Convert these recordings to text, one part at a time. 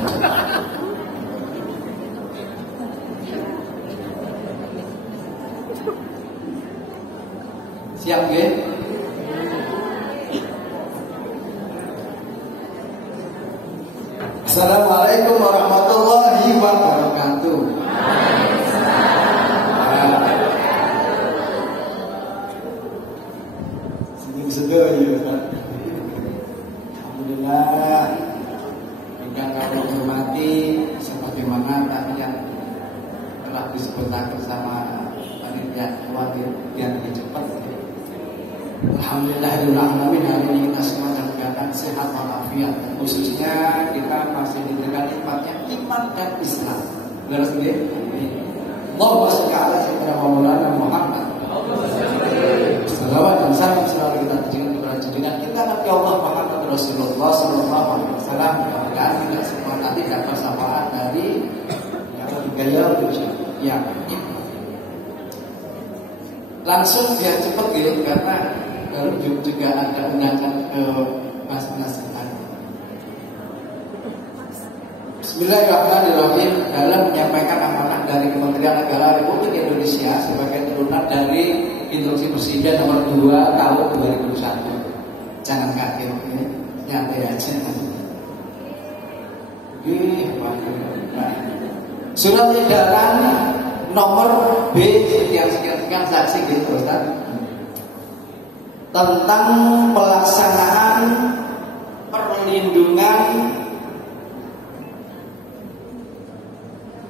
Siap ya? Assalamualaikum warahmatullahi wabarakatuh. Senyum sedaya. Alhamdulillah. Ingkang kami hormati sebagaimana tadi yang telah disebutkan bersama panitia yang cepat. Alhamdulillahirrahmanirrahim. Hari ini kita semua dalam keadaan sehat walafiat. Khususnya kita masih diberikan nikmatnya iman dan Islam. Benar sendiri. Allahumma sholli ala sayyidina Maulana Muhammad. Salawat dan salam selalu kita tujukan kepada junjungan kita Nabi Allah Muhammad Rasulullah Sallallahu Alaihi Wasallam. Dan tidak semua nanti dapat syafaat dari yang gaya yang langsung biar cepat gitu karena baru juga ada undangan ke masing-masing. Bismillahirrahmanirrahim. Dalam menyampaikan amanah dari Kementerian Negara Republik Indonesia sebagai turunan dari Instruksi Presiden nomor 2 tahun 2001. Jangan kaget, nyantai aja. Surat edaran nomor B sekian saksi gitu Ustaz, tentang pelaksanaan perlindungan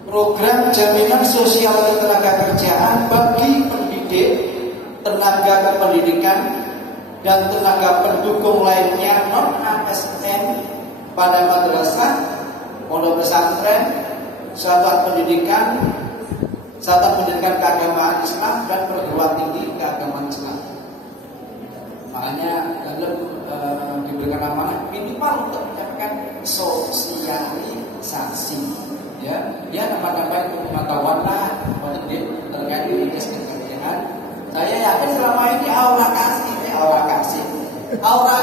program jaminan sosial ketenagakerjaan bagi pendidik, tenaga kependidikan dan tenaga pendukung lainnya non ASN pada madrasah, pondok pesantren, satuan pendidikan keagamaan Islam dan perguruan tinggi keagamaan Islam. Makanya dalam diberikan amanah minimal untuk menyampaikan sosialisasi, ya nama-nama itu pengetahuan lah terkait BPJS Ketenagakerjaan. Saya yakin selama ini aura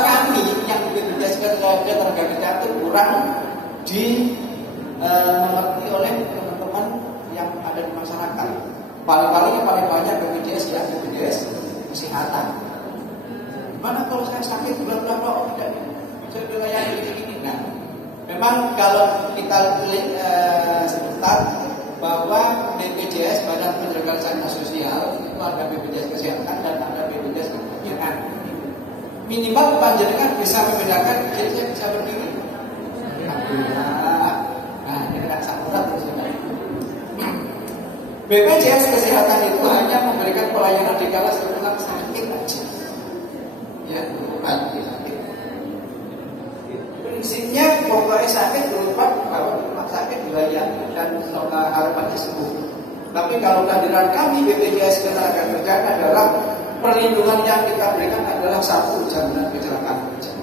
kami yang BPJS Ketenagakerjaan itu kurang dimengerti oleh teman-teman yang ada di masyarakat. Paling banyak BPJS kesehatan. Gimana kalau saya sakit bulan-bulan tidak bisa dilayani ini? Nah, memang kalau kita sebentar bahwa BPJS Badan Penyelenggaraan Jaminan Sosial itu ada BPJS Kesehatan dan ada BPJS Ketenagakerjaan. Minimal panjenengan bisa membedakan, jadi saya bisa berdiri. Nah, ini tidak samurat BPJS Kesehatan itu hanya memberikan pelayanan di kala seputar sakit aja. Ya, bukan sakit. Prinsipnya pokoknya sakit berupa kalau rumah sakit dilayani dan harapannya sembuh. Tapi kalau kehadiran kami BPJS Ketenagakerjaan adalah perlindungan yang kita berikan adalah 1, jaminan kecelakaan kerja,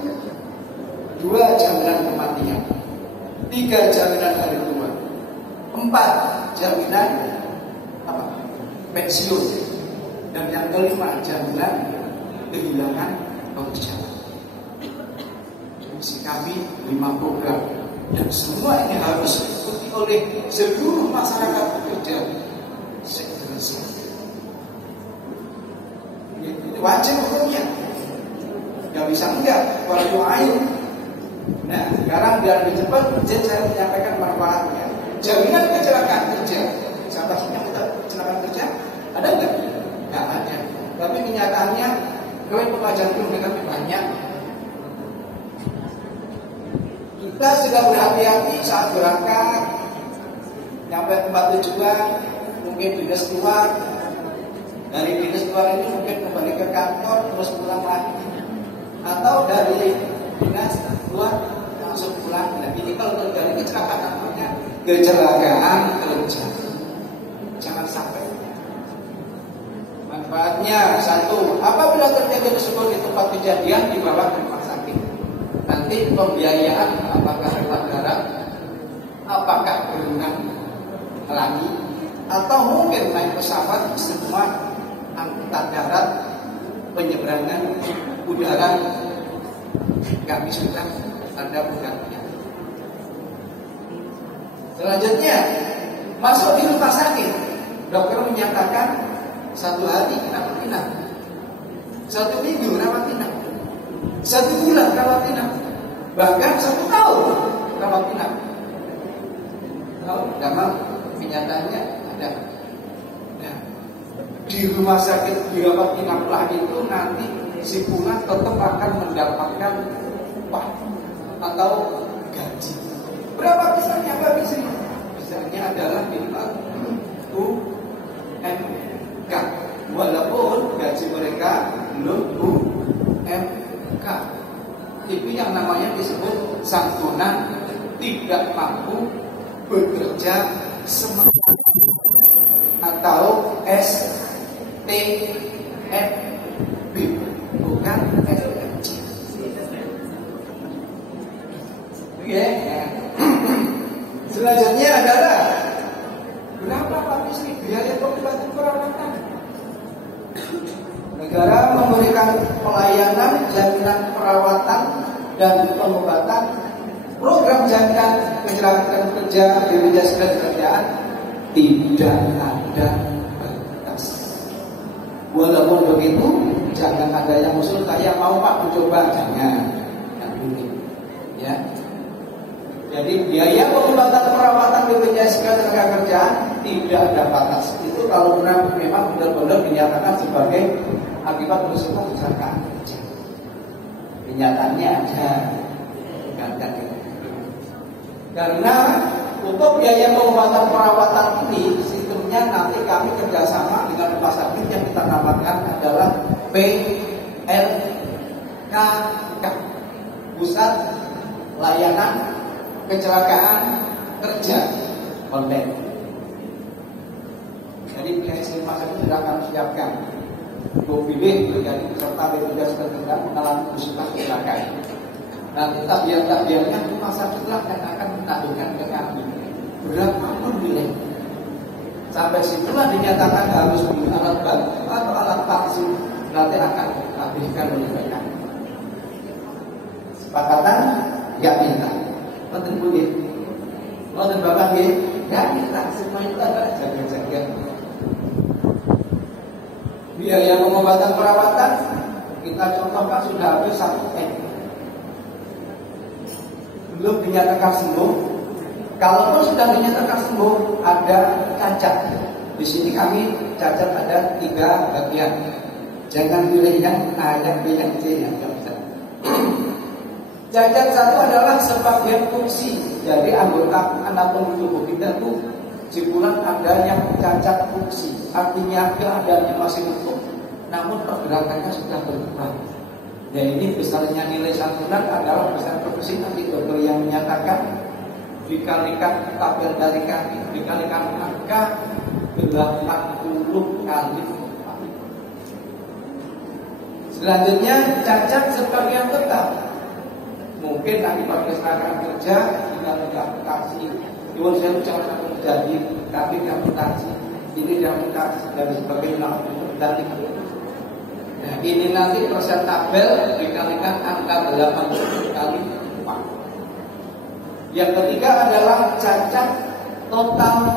2, jaminan kematian, 3, jaminan hari tua, 4, jaminan pensiun, dan yang kelima jaminan kehilangan pekerjaan. Misi kami 5 program dan semua ini harus diikuti oleh seluruh masyarakat pekerja se-Indonesia. Ini wajib hukumnya. Nggak bisa enggak kalau air. Nah, sekarang biar lebih cepat, saya menyampaikan manfaatnya. Jaminan kecelakaan kerja. Contohnya kecelakaan kerja ada enggak? Nggak ada. Tapi kenyataannya pengajar pun kami banyak. Kita sudah berhati-hati saat berangkat, nyampe tempat tujuan, mungkin dinas keluar. Dari dinas keluar ini mungkin kembali ke kantor terus pulang lagi, atau dari dinas keluar langsung pulang. Dan ini kalau terjadi kecelakaan namanya kecelakaan kerja. Jangan sampai. Manfaatnya 1, apabila terjadi tersebut di tempat kejadian dibawa ke rumah sakit. Nanti pembiayaan apakah lewat darat, apakah berenang lagi, atau mungkin naik pesawat, semua angkutan darat, penyeberangan udara kami sudah ada programnya. Selanjutnya masuk di rumah sakit, dokter menyatakan 1 hari rawat inap, 1 minggu rawat inap, 1 bulan rawat inap, bahkan 1 tahun rawat inap. Karena kenyataannya ada. Nah, di rumah sakit dirawat inaplah itu nanti si Puna tetap akan mendapatkan upah atau gaji. Berapa besarnya gaji? Besarnya adalah 5 UMK. Walaupun gaji mereka belum UMK. Itu yang namanya disebut santunan tidak mampu bekerja sementara atau STNB, bukan STNJ. Oke. Selanjutnya adalah berapa Pak Bisri biaya pengobatan perawatan? Negara memberikan pelayanan jaminan perawatan dan pengobatan, program jaminan kecelakaan kerja, BPJS Ketenagakerjaan tidak ada batas. Walaupun begitu, jangan ada yang usul saya mau Pak mencoba, jangan. Ya. Jadi biaya pengobatan perawatan BPJS Ketenagakerjaan tidak ada batas. Itu kalau memang benar-benar dinyatakan sebagai akibat musibah kecelakaan kerja. Kenyataannya ada. Karena untuk biaya pengobatan perawatan ini sistemnya nanti kami kerjasama dengan rumah sakit yang kita namakan adalah PLKK, Pusat Layanan Kecelakaan Kerja Konten. Jadi pihak rumah sakit sudah kami siapkan untuk pilih menjadi peserta BPJS Ketenagakerjaan mengalami musibah kecelakaan. Nanti tagihan-tagihannya rumah sakitlah yang akan menagihkan ke kami. Berapapun nilai. Sampai situlah dinyatakan harus beli alat bantu atau alat vaksin, nanti akan dihabiskan oleh mereka. Sepakatan nggak minta. Penting boleh. Penting bapak nggak minta. Semua itu ada jaga-jaga. Biaya pengobatan perawatan kita contoh Pak sudah habis 1 M. Belum dinyatakan sembuh. Kalaupun sudah dinyatakan sembuh, ada cacat. Di sini kami cacat ada 3 bagian. Jangan pilih yang A, yang B, yang C, yang D. Cacat 1 adalah sebagian fungsi. Jadi anggota anatomi tubuh kita itu simpulan ada yang cacat fungsi. Artinya keadaannya masih utuh, namun pergerakannya sudah berkurang. Ya ini besarnya nilai santunan adalah besar profesi nanti dokter yang menyatakan dikalikan tabel dari kaki, dikalikan angka 80 kali. Selanjutnya cacat sebagian tetap. Mungkin akibat kecelakaan kerja tidak amputasi. Iwan saya ucapkan terjadi tapi amputasi. Ini amputasi dan sebagainya dari. Nah, ini nanti persen tabel dikalikan angka 80 kali 4. Yang ketiga adalah cacat total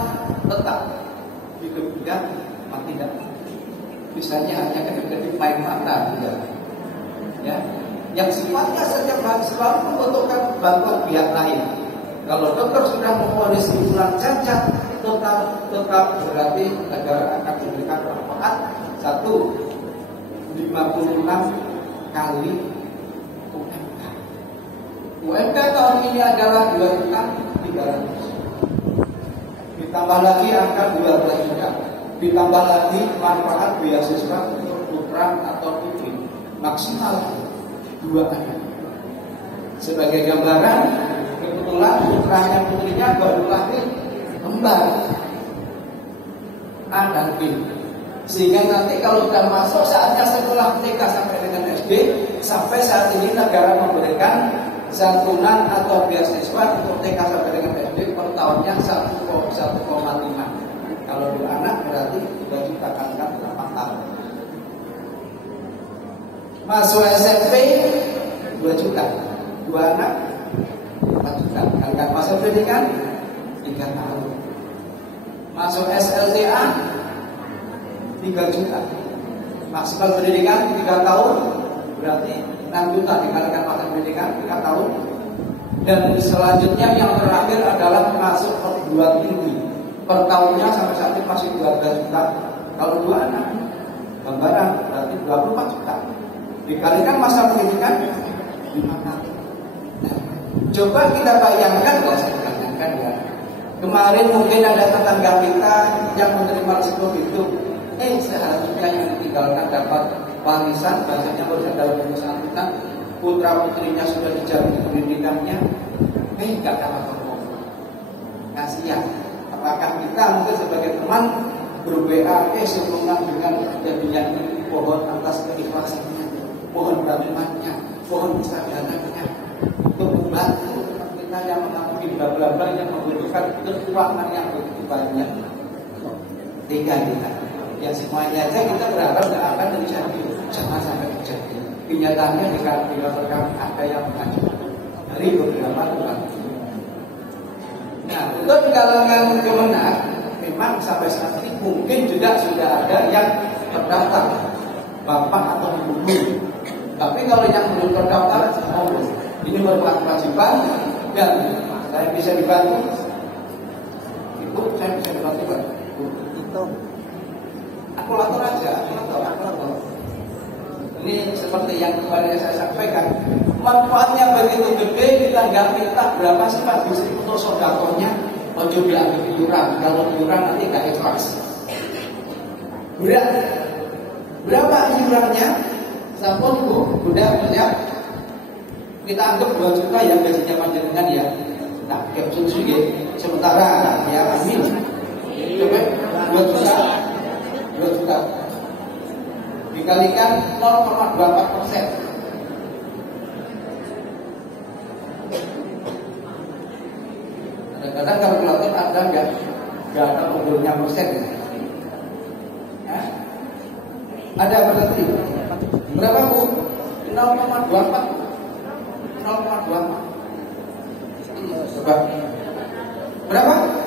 tetap. Hidup tidak, mati tidak. Misalnya hanya kedip-kedip main mata tidak. Ya. Yang sifatnya setiap hari selalu membutuhkan bantuan pihak lain. Kalau dokter sudah memvonis simpulan cacat total tetap, berarti negara akan memberikan manfaat 56 kali UMK. UMK tahun ini adalah 2.300. Ditambah lagi angka 12 juta. Ditambah lagi manfaat beasiswa untuk putra atau putri maksimal 2 anak. Sebagai gambaran, kebetulan putranya putrinya baru lahir kembar A dan B. Sehingga nanti kalau sudah masuk saatnya sekolah TK sampai dengan SD, sampai saat ini negara memberikan santunan atau beasiswa untuk TK sampai dengan SD per tahunnya 1,5. Kalau 2 anak berarti 2 juta kalikan 8 tahun. Masuk SMP 2 juta, 2 anak 4 juta. Kalikan masa pendidikan 3 tahun. Masuk SLTA 3 juta. Maksimal pendidikan 3 tahun berarti 6 juta dikalikan masa pendidikan 3 tahun. Dan selanjutnya yang terakhir adalah masuk perguruan tinggi. Per tahunnya sampai saat ini masih 12 juta. Kalau 2 anak gambaran berarti 24 juta. Dikalikan masa pendidikan 5 tahun. Nah, coba kita bayangkan, kalau saya bayangkan ya. Kemarin mungkin ada tetangga kita yang menerima resiko hidup. Seharusnya yang ditinggalkan dapat warisan, bahasanya harus ada warisan, putra putrinya sudah dijamin pendidikannya, nggak dapat apa-apa. Kasihan. Apakah kita mungkin sebagai teman ber-WA, sehubungan dengan kejadian ini, pohon atas keikhlasannya, pohon bantuannya, pohon kesadarannya, untuk membantu kita yang mengalami bla-bla-bla yang membutuhkan keuangan yang begitu banyak. Tiga kita. Ya semuanya aja kita berharap nggak akan terjadi, jangan sampai terjadi. Kenyataannya di kantor ada yang maju dari beberapa tempat. Nah, untuk di kalangan Kemenak, memang sampai saat ini mungkin juga sudah ada yang terdaftar, bapak atau ibu. Tapi kalau yang belum terdaftar, ini merupakan kewajiban dan saya bisa dibantu. Ibu, saya bisa dibantu kan? Itu. Aku lapor aja, aku lapor. Ini seperti yang kemarin saya sampaikan, manfaatnya begitu gede, kita nggak minta berapa sih Pak bisa untuk sodakonya, ojo diambil iuran, kalau iuran nanti nggak ikhlas. Berapa iurannya? Sampun Bu, udah kerja. Kita anggap 2 juta yang gajinya panjenengan ya. Nah, susu ya. Sementara ya amin. Coba 2 juta. 2 juta dikalikan 0,24%. Kadang-kadang kalkulator ada nggak ada umurnya persen. Ya? Ada berarti berapa Bu? 0,24. 0,24. Coba berapa?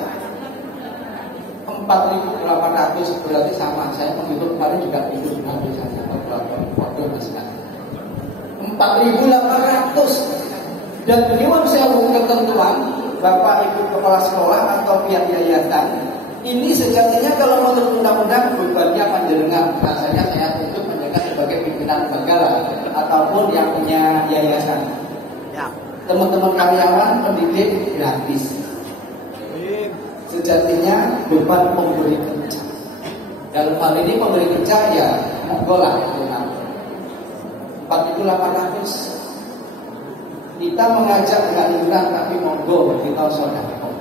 4.800 berarti sama. Saya menghitung kemarin juga hidup habis saja waktu masih 4.800. Dan nyuwun sewu ketentuan Bapak Ibu kepala sekolah atau pihak yayasan. Ini sejatinya kalau menurut undang-undang bebannya panjenengan. Rasanya saya tuntut panjenengan sebagai pimpinan lembaga ataupun yang punya yayasan. Teman-teman karyawan pendidik gratis. Sejatinya beban pemberi kerja. Dalam hal ini pemberi kerja ya monggo lah 4.800. Kita mengajak dengan iuran tapi monggo kita sedekah.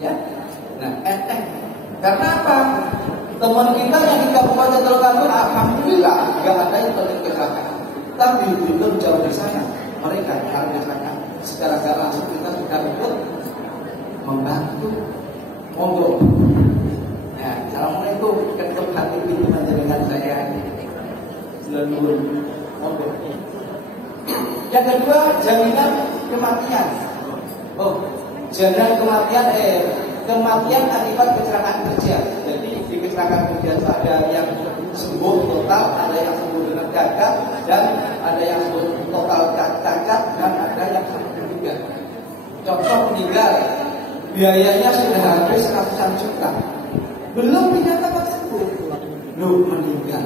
Ya. Nah, karena apa? Teman kita yang di Kabupaten Tulungagung alhamdulillah nggak ada yang terkecelakaan. Tapi belum jauh di sana. Mereka yang dirasakan secara nggak langsung kita sudah ikut membantu. Monggo. Nah, assalamualaikum. Ketuk hati pintu panjenengan saya. Seluruh monggo. Yang kedua, jaminan kematian. Jaminan kematian akibat kecelakaan kerja. Jadi di kecelakaan kerja itu ada yang sembuh total, ada yang sembuh dengan gagal, dan ada yang sembuh total cacat, dan ada yang sembuh meninggal. Contoh meninggal, biayanya sudah habis ratusan juta, belum dinyatakan sembuh, belum meninggal.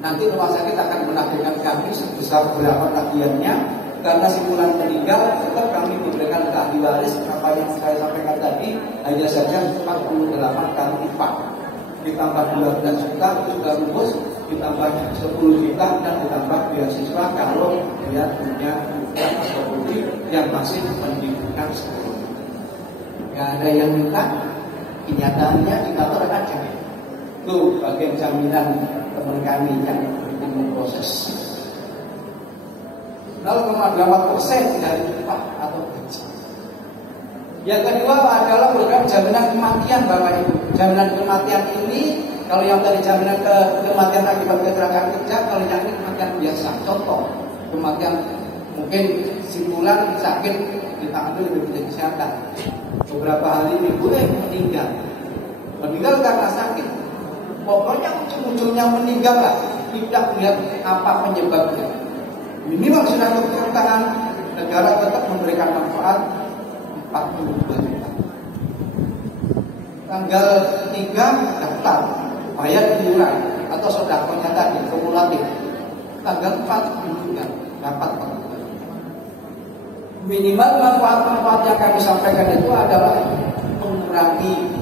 Nanti rumah sakit akan menagihkan kami sebesar berapa tagihannya. Karena simpulan meninggal, tetap kami diberikan ke ahli waris. Apa yang saya sampaikan tadi, hanya saja 48 kali lipat. Ditambah 12 juta, itu sudah rumus. Ditambah 10 juta, dan ditambah beasiswa kalau dia punya utang atau budi yang masih pendidikan sekolah. Gak ada yang minta, kenyataannya di kantor ada. Itu bagian jaminan teman kami yang memproses 0,8% dari upah atau gaji. Yang kedua adalah program jaminan kematian Bapak Ibu. Jaminan kematian ini, kalau yang dari jaminan kematian akibat kecelakaan kerja, kalau yang ini kematian biasa. Contoh, kematian mungkin simpulan sakit ditangani oleh BPJS Kesehatan. beberapa hari ini boleh meninggal. Meninggal karena sakit. Pokoknya ujung-ujungnya meninggal lah. Tidak melihat apa penyebabnya. Minimal sudah keberatan, negara tetap memberikan manfaat 42 juta. Tanggal 3 daftar bayar iuran atau sedekahnya tadi kumulatif. Tanggal 4 juga dapat 42. Minimal manfaat-manfaat yang kami sampaikan itu adalah mengurangi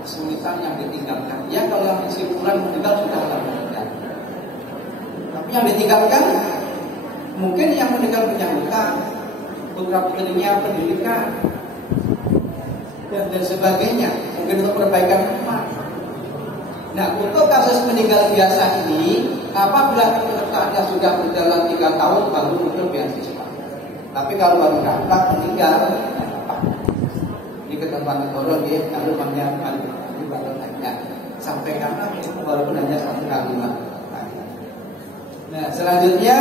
kesulitan yang ditinggalkan. Ya kalau yang kesimpulan meninggal sudah meninggal. Tapi yang ditinggalkan mungkin yang meninggal punya hutang, beberapa kalinya pendidikan dan sebagainya. Mungkin untuk perbaikan rumah. Nah untuk kasus meninggal biasa ini, apabila penyertaannya sudah berjalan 3 tahun baru muncul beasiswa. Tapi kalau baru daftar meninggal, ini ketempatan negara ya, lalu menyiapkan di baru tanya sampai kapan itu walaupun hanya 1 kalimat. Nah selanjutnya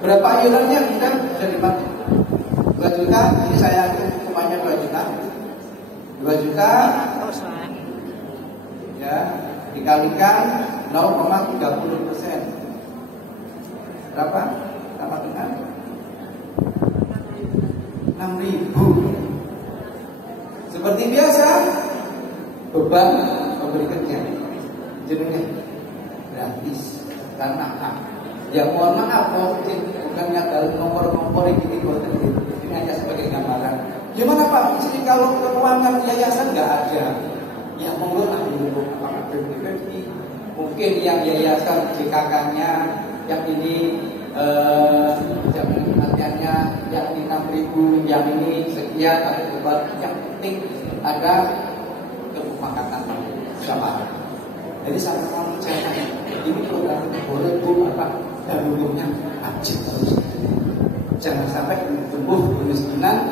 berapa iurannya kan bisa dipakai 2 juta. Ini saya hukumannya 2 juta. 2 juta ya dikalikan 0,30%. Berapa? Apa dengan 6.000. Seperti biasa beban pemberi kerja jenenge gratis karena ya mohon maaf bukannya dalam nomor-nomor ini hanya sebagai gambaran. Gimana Pak? Istri kalau keuangan yayasan nggak ada, ya monggo lah dulu apakah berarti mungkin yang yayasan JKK-nya yang ini jaminan kematiannya yang ini 6.000, yang ini sekian atau beban. Yang penting ada kesepakatan sama. Jadi saya mau percaya ini program boleh apa dan hukumnya wajib terus. Jangan sampai tumbuh kemiskinan,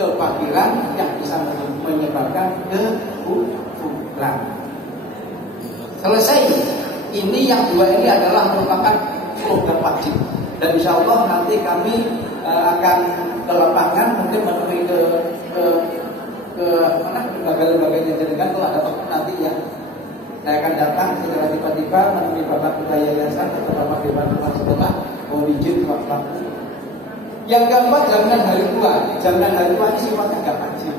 kefakiran yang bisa menyebabkan kekurangan. Selesai. Ini yang 2 ini adalah merupakan program wajib. Dan insya Allah nanti kami akan ke lapangan, mungkin menemui ke mana lembaga-lembaganya jaringan. Kalau ada waktu nanti ya saya akan datang secara tiba-tiba menemui Bapak Ketua Yayasan atau Bapak Dewan Rumah Sekolah mau izin waktu. Yang keempat jaminan hari tua. Jaminan hari tua ini sifatnya nggak wajib.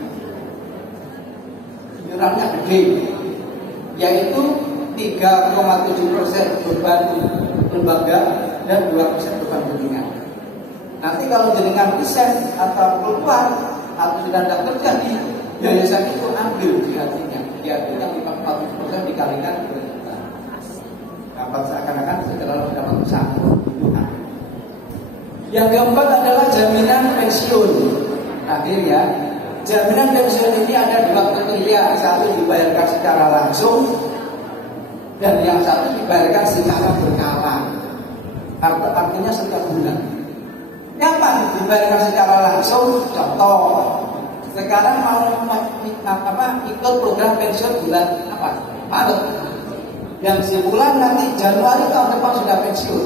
Iurannya gede, yaitu 3,7% beban lembaga dan 2% beban jaringan. Nanti kalau jaringan riset atau keluar atau tidak kerja di yayasan itu ambil di hatinya. Dia yang 40% dikalikan berjuta. Dapat seakan-akan segera dapat usaha. Yang keempat adalah jaminan pensiun. Akhir ya, jaminan pensiun ini ada 2 kriteria. Satu dibayarkan secara langsung dan yang satu dibayarkan secara berkala. Artinya setiap bulan. Kapan dibayarkan secara langsung? Contoh, sekarang mau ikut program pensiun bulan apa? Maret. Yang sebulan nanti Januari tahun depan sudah pensiun.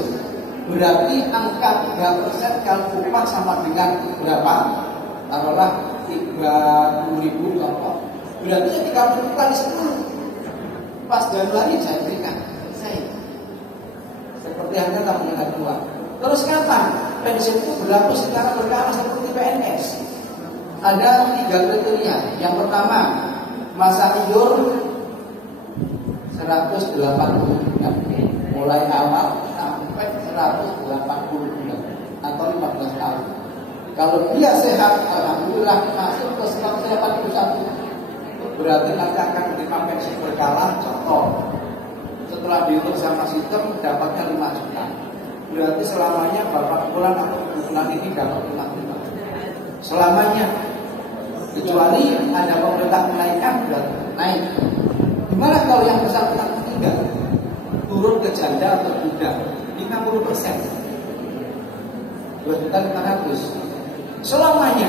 Berarti angka 3% kalau upah sama dengan berapa? Taruhlah 30.000 contoh. Berarti 30 kali 10. Pas Januari saya berikan. Seperti hanya tabungan kedua. Terus kapan? Pensiun itu berlaku secara berkala seperti PNS. Ada 3 kriteria. Yang pertama, masa tidur 180 bulan. Mulai awal sampai 180 bulan atau 15 tahun. Kalau dia sehat, alhamdulillah masuk ke 181. Berarti nanti akan menerima pensi berkala. Contoh, setelah dihitung sama sistem dapatnya 5 juta. Berarti selamanya Bapak bulan atau bulan ini dapat 5 juta. Selamanya. Kecuali ada pemerintah menaikkan, berarti naik. Gimana kalau yang bersangkutan meninggal? Turun ke janda atau budak 50%. 2.500.000 selamanya,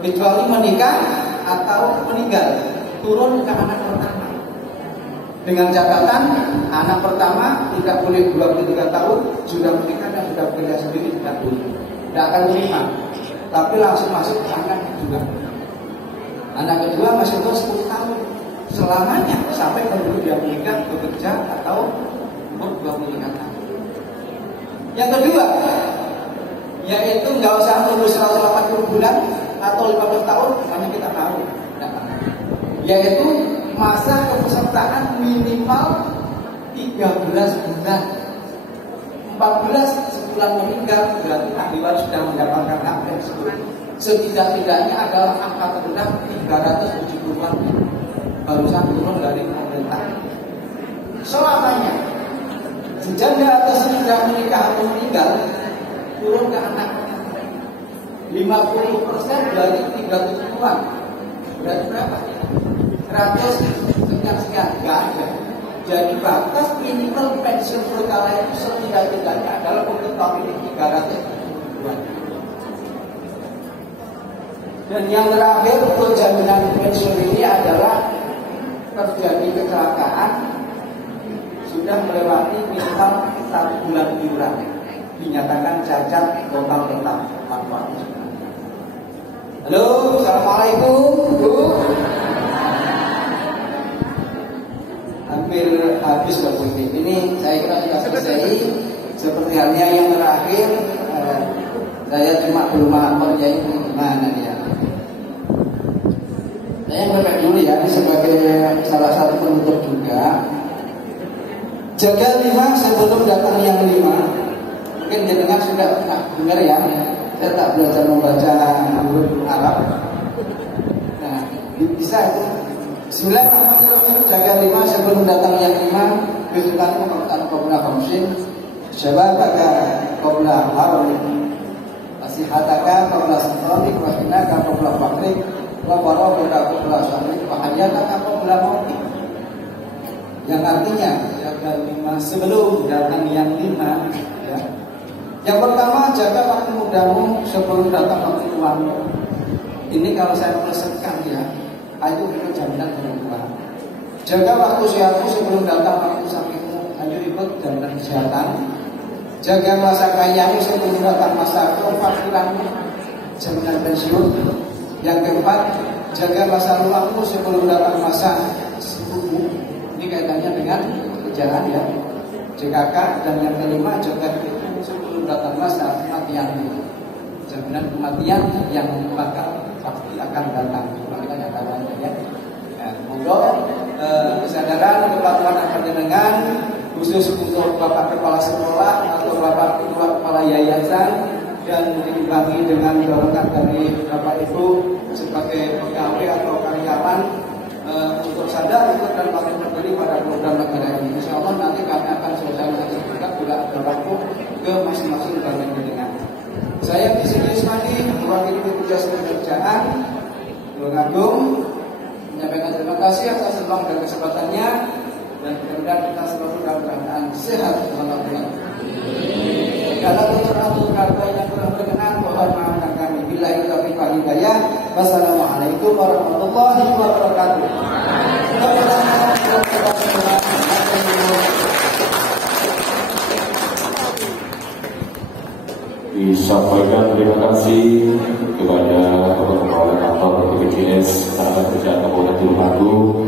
kecuali menikah atau meninggal, turun ke anak pertama. Dengan catatan anak pertama tidak boleh 23 tahun, sudah menikah dan sudah bekerja sendiri tidak boleh, tidak akan terima, tapi langsung masuk ke anak juga. Anak kedua masih umur 10 tahun selamanya sampai menunggu dia menikah, bekerja atau umur 25 tahun. Yang kedua, yaitu nggak usah tunggu 180 bulan atau 50 tahun, hanya kita tahu. Yaitu masa kepesertaan minimal 13 bulan. 14 sebulan meninggal berarti ahli waris sudah mendapatkan hak tersebut. Setidak-tidaknya adalah angka terendah 370-an barusan turun dari pemerintah. Selamanya janda atau sudah menikah atau meninggal turun ke anaknya 50% dari 370-an. Berarti berapa? 100 sekian nggak ada. Jadi batas minimal pensiun berkala itu setidak-tidaknya adalah untuk tahun ini 300-an. Dan yang terakhir untuk jaminan pensiun ini adalah terjadi kecelakaan sudah melewati minimal 1 bulan iuran, dinyatakan cacat total tetap manfaatnya. Halo, assalamualaikum, Bu. Hampir habis waktu ini. Saya kira sudah selesai. Seperti halnya yang terakhir, saya cuma belum mempercayai gimana dia. Saya berpikir dulu ya, ini sebagai salah satu penutup juga. Jaga 5 sebelum datang yang 5. Mungkin jenengan sudah pernah dengar ya. Saya tak belajar membaca huruf Arab. Nah, bisa itu. Bismillahirrahmanirrahim. Jaga 5 sebelum datang yang 5. Bismillahirrahmanirrahim. Qabla khamsin. Syababaka qabla haramik. Nasihataka qabla siframik. Wahinaka qabla fakrik. Wa barabaka qabla syamrik. Wa hayataka qabla mautik. Yang artinya jaga 5 sebelum datang yang 5 ya. Yang pertama, jaga waktu mudamu sebelum datang waktu tuamu. Ini kalau saya melesatkan ya, ayo itu jaminan kedua. Jaga waktu sehatmu sebelum datang waktu sakitmu. Ayo ikut jaminan kesehatan. Jaga masa kayamu sebelum datang masa kefakiranmu, jaminan pensiun. Yang keempat, jaga masa luangmu sebelum datang masa sibukmu. Ini kaitannya dengan pekerjaan ya. JKK. Dan yang kelima, jaga hidupmu sebelum datang masa kematianmu. Jaminan kematian yang bakal pasti akan datang. Makanya katanya ya. Monggo kesadaran kepatuhan akan dengan khusus untuk Bapak Kepala Sekolah atau Bapak Kepala Yayasan dan diimbangi dengan dorongan dari Bapak Ibu sebagai pegawai atau karyawan untuk sadar ikut dan patuh berdiri pada program negara ini. Insya Allah nanti kami akan sosialisasi juga bila ada waktu ke masing-masing bagian dengan. Saya di sini Ismadi mewakili petugas pekerjaan Tulungagung menyampaikan terima kasih atas ruang dan kesempatannya dan mudah-mudahan kita selalu dalam keadaan sehat walafiat. Segala kekurangan kata yang kurang berkenan mohon maafkan kami. Billahi taufiq wal hidayah. Wassalamualaikum warahmatullahi wabarakatuh. Disampaikan terima kasih kepada Kepala Kantor BPJS Tenaga Kerjaan Kabupaten Tulungagung